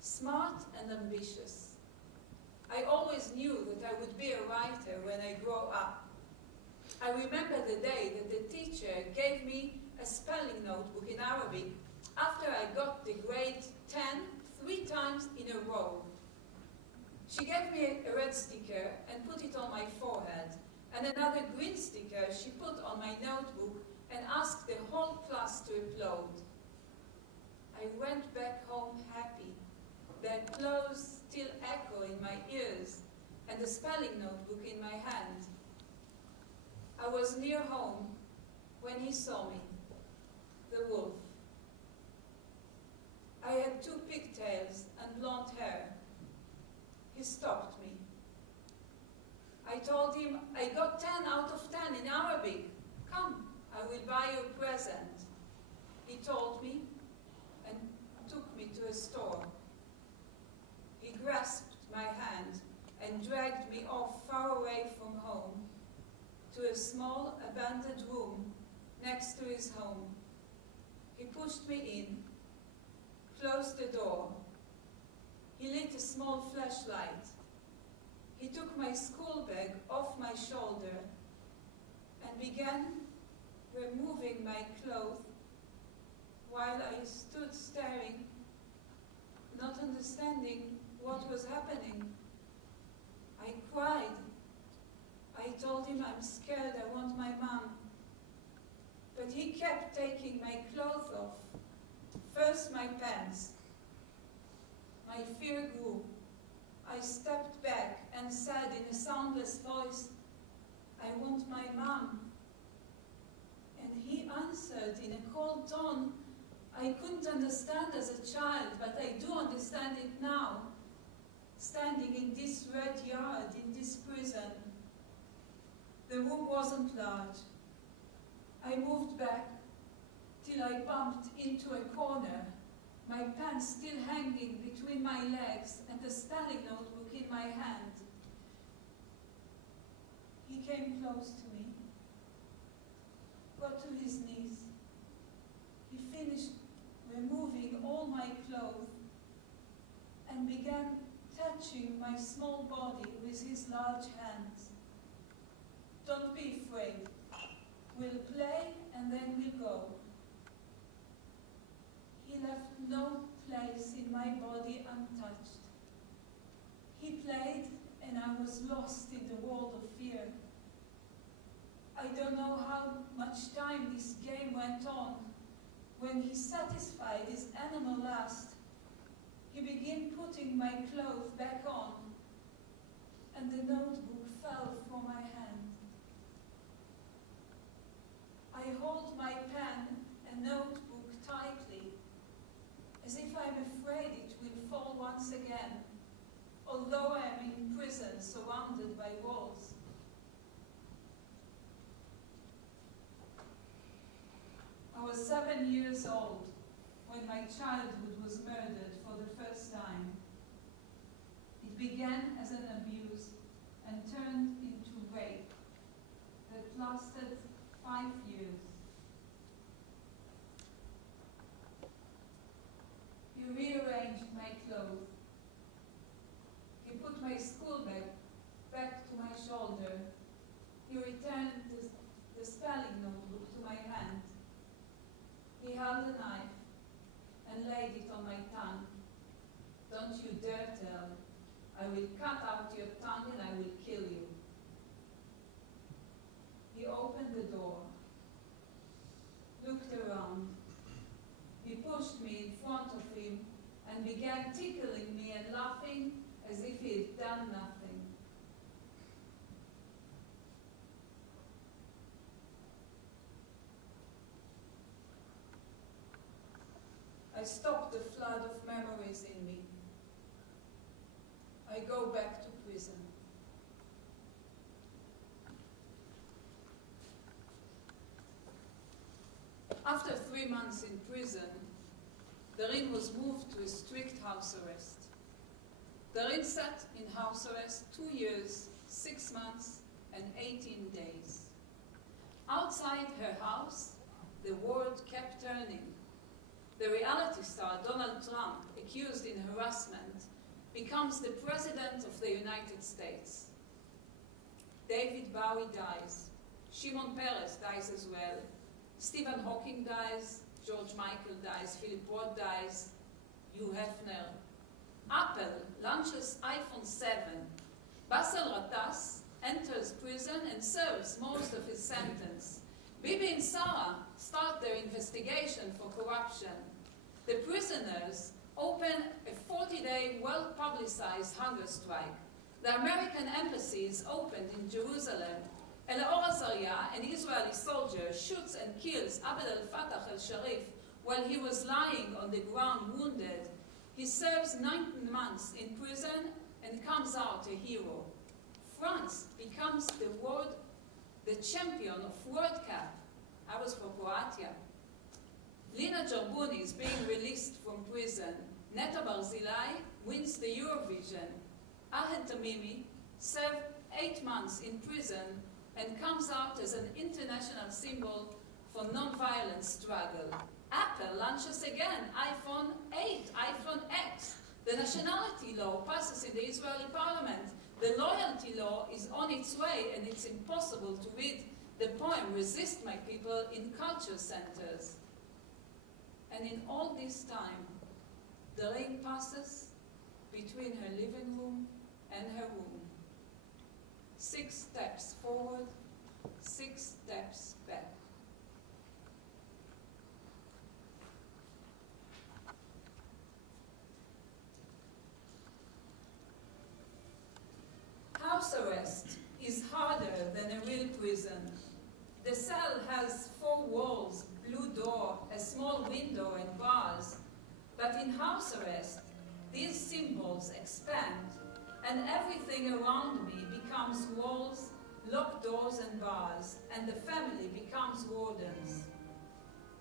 smart and ambitious. I always knew that I would be a writer when I grow up. I remember the day that the teacher gave me a spelling notebook in Arabic after I got the grade 10 3 times in a row. She gave me a red sticker and put it on my forehead, and another green sticker she put on my notebook and asked the whole class to applaud. I went back home happy. The applause still echo in my ears, and the spelling notebook in my hand. I was near home when he saw me, the wolf. I had 2 pigtails and blonde hair. He stopped me. I told him him, I got 10 out of 10 in Arabic. Come, I will buy you a present. He told me and took me to a store. He grasped my hand and dragged me off far away from home to a small abandoned room next to his home. He pushed me in, closed the door. He lit a small flashlight. He took my school bag off my shoulder and began removing my clothes while I stood staring, not understanding what was happening. I cried. I told him I'm scared, I want my mom. But he kept taking my clothes off. First my pants. My fear grew. I stepped back and said in a soundless voice, I want my mom. And he answered in a cold tone I couldn't understand as a child, but I do understand it now. Standing in this red yard, in this prison. The room wasn't large. I moved back till I bumped into a corner, my pants still hanging between my legs and the spelling notebook in my hand. He came close to me, got to his knees. He finished removing all my clothes and began touching my small body with his large hands. Don't be afraid. We'll play and then we'll go. He left no place in my body untouched. He played and I was lost in the world of fear. I don't know how much time this game went on. When he satisfied his animal lust, he began putting my clothes back on, and the notebook fell from my hand. I hold my pen and notebook tightly, as if I'm afraid it will fall once again, although I am in prison surrounded by walls. I was 7 years old when my childhood was murdered for the first time. It began as an abuse and turned into rape that lasted 5 years. He rearranged my clothes. He put my school bag back to my shoulder. He returned the spelling notebook to my hand. He held a knife and laid it on my tongue. Don't you dare tell. I will cut out your tongue and I will kill you. He opened the door, looked around. He pushed me in front of him and began tickling me and laughing as if he had done nothing. I stopped the flood of memories in me. I go back to prison. After 3 months in prison, Dareen was moved to a strict house arrest. Dareen sat in house arrest 2 years, 6 months, and 18 days. Outside her house, the world kept turning. The reality star Donald Trump, accused in harassment, becomes the President of the United States. David Bowie dies. Shimon Peres dies as well. Stephen Hawking dies. George Michael dies. Philip Roth dies. Hugh Hefner. Apple launches iPhone 7. Bassel Ratas enters prison and serves most of his sentence. Bibi and Sarah start their investigation for corruption. The prisoners open a 40-day, well-publicized hunger strike. The American embassy is opened in Jerusalem. El-Or Azaria, an Israeli soldier, shoots and kills Abd al-Fattah al-Sharif while he was lying on the ground wounded. He serves 19 months in prison and comes out a hero. France becomes the champion of World Cup. I was for Croatia. Lina Gerbuni is being released from prison. Neta Barzilai wins the Eurovision. Ahed Tamimi served 8 months in prison and comes out as an international symbol for non-violent struggle. Apple launches again iPhone 8, iPhone X. The nationality law passes in the Israeli parliament. The loyalty law is on its way, and it's impossible to read the poem Resist My People in culture centers. And in all this time, Dareen passes between her living room and her room. 6 steps forward, 6 steps back. House arrest is harder than a real prison. The cell has 4 walls, blue door, a small window and bars. But in house arrest, these symbols expand and everything around me becomes walls, locked doors and bars, and the family becomes wardens.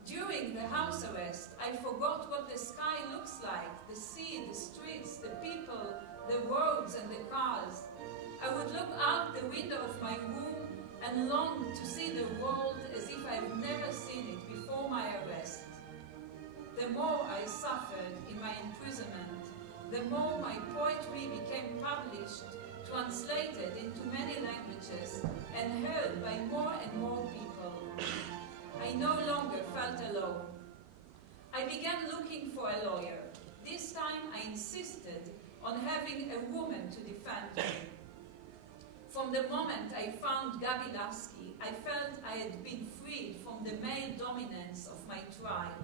During the house arrest, I forgot what the sky looks like, the sea, the streets, the people, the roads and the cars. I would look out the window of my room and long to see the world as if I've never seen it before my arrest. The more I suffered in my imprisonment, the more my poetry became published, translated into many languages, and heard by more and more people. I no longer felt alone. I began looking for a lawyer. This time I insisted on having a woman to defend me. From the moment I found Gabi Lasky, I felt I had been freed from the male dominance of my trial.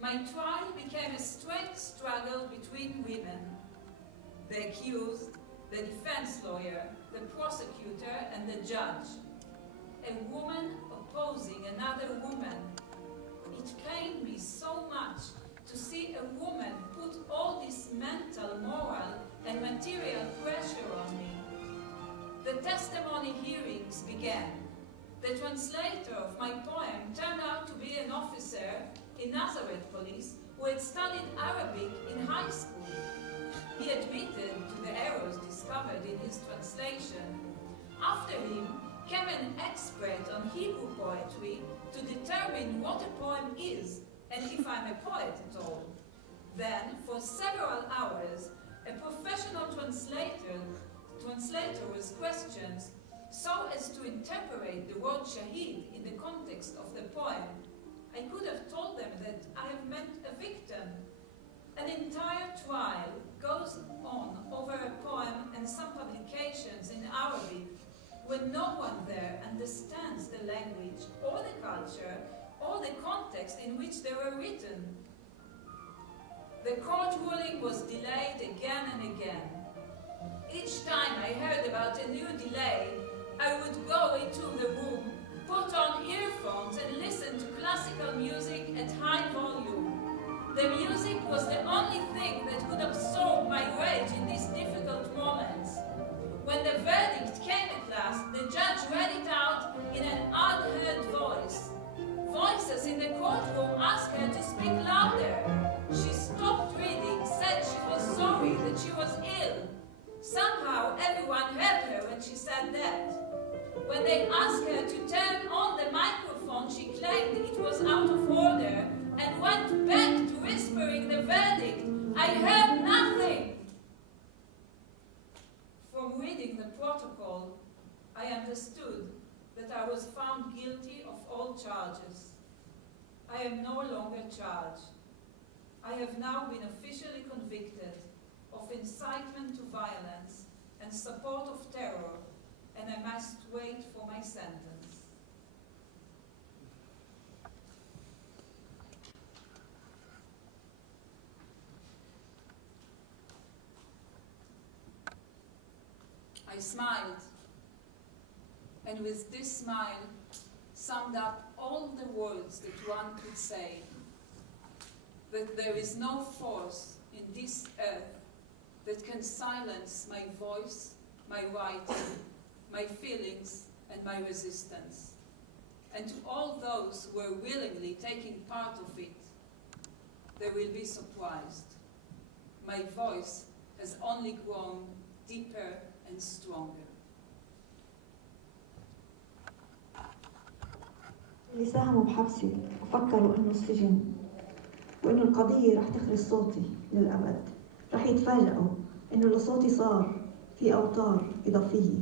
My trial became a strange struggle between women, the accused, the defense lawyer, the prosecutor, and the judge. A woman opposing another woman. It pained me so much to see a woman put all this mental, moral, and material pressure on me. The testimony hearings began. The translator of my poem turned out to be an officer in Nazareth police who had studied Arabic in high school. He admitted to the errors discovered in his translation. After him came an expert on Hebrew poetry to determine what a poem is and if I'm a poet at all. Then, for several hours, a professional translator was questioned so as to interpret the word shaheed in the context of the poem. I could have told them that I have meant a victim. An entire trial goes on over a poem and some publications in Arabic when no one there understands the language or the culture or the context in which they were written. The court ruling was delayed again and again. Each time I heard about a new delay, I would go into the room, put on earphones and listen to classical music at high volume. The music was the only thing that could absorb my rage in these difficult moments. When the verdict came at last, the judge read it out in an unheard voice. Voices in the courtroom asked her to speak louder. She stopped reading, said she was sorry, that she was ill. Somehow everyone heard her when she said that. When they asked her to turn on the microphone, she claimed it was out of order and went back to whispering the verdict. I heard nothing. From reading the protocol, I understood that I was found guilty of all charges. I am no longer charged. I have now been officially convicted of incitement to violence and support of terror, and I must wait for my sentence. I smiled, and with this smile summed up all the words that one could say, that there is no force in this earth that can silence my voice my writing, my feelings, and my resistance. And to all those who are willingly taking part of it, they will be surprised. My voice has only grown deeper and stronger. اللي ساهموا بحبسي وفكروا إنه السجن وإنه القضية رح تخلص صوتي للأبد رح يتفاجئوا إنه لصوتي صار في أوتار إضافية